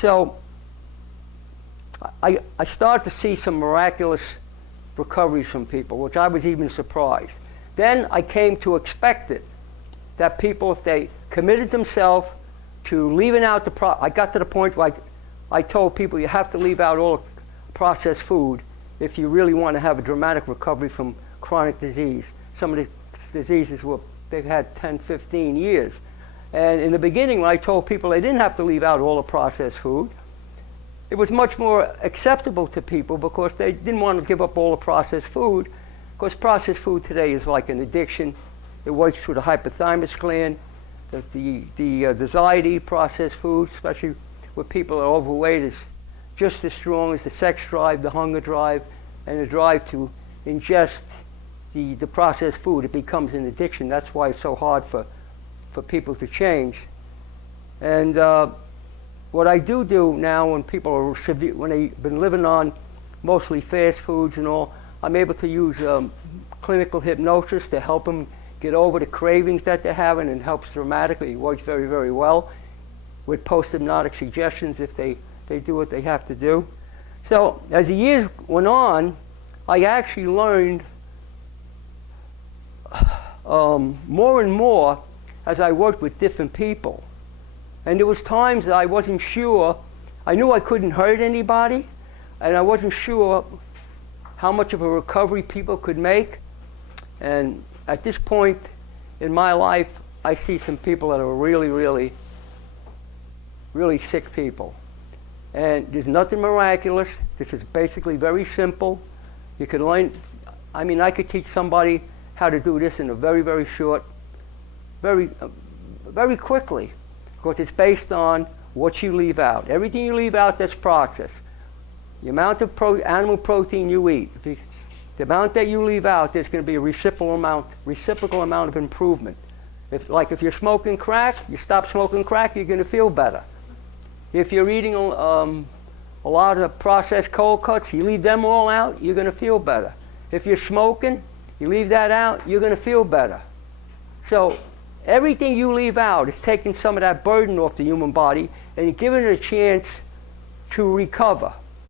So I started to see some miraculous recoveries from people, which I was even surprised. Then I came to expect it, that people, if they committed themselves to leaving out I got to the point where I told people you have to leave out all processed food if you really want to have a dramatic recovery from chronic disease. Some of the diseases they've had 10, 15 years. And in the beginning, when I told people they didn't have to leave out all the processed food, it was much more acceptable to people because they didn't want to give up all the processed food, because processed food today is like an addiction. It works through the hypothalamus gland. The desire to eat processed food, especially with people that are overweight, is just as strong as the sex drive, the hunger drive, and the drive to ingest the processed food. It becomes an addiction. That's why it's so hard for people to change. And what I do now when people are severe, when they've been living on mostly fast foods and all, I'm able to use clinical hypnosis to help them get over the cravings that they're having, and helps dramatically. It works very, very well with post-hypnotic suggestions if they do what they have to do. So as the years went on, I actually learned more and more as I worked with different people. And there was times that I wasn't sure. I knew I couldn't hurt anybody, and I wasn't sure how much of a recovery people could make. And at this point in my life, I see some people that are really, really, really sick people. And there's nothing miraculous. This is basically very simple. You can learn, I could teach somebody how to do this in a very, very short, very quickly, because it's based on what you leave out. Everything you leave out that's processed. The amount of animal protein you eat, the amount that you leave out, there's going to be a reciprocal amount of improvement. If you're smoking crack, you stop smoking crack, you're going to feel better. If you're eating a lot of processed cold cuts, you leave them all out, you're going to feel better. If you're smoking, you leave that out, you're going to feel better. So everything you leave out is taking some of that burden off the human body and giving it a chance to recover.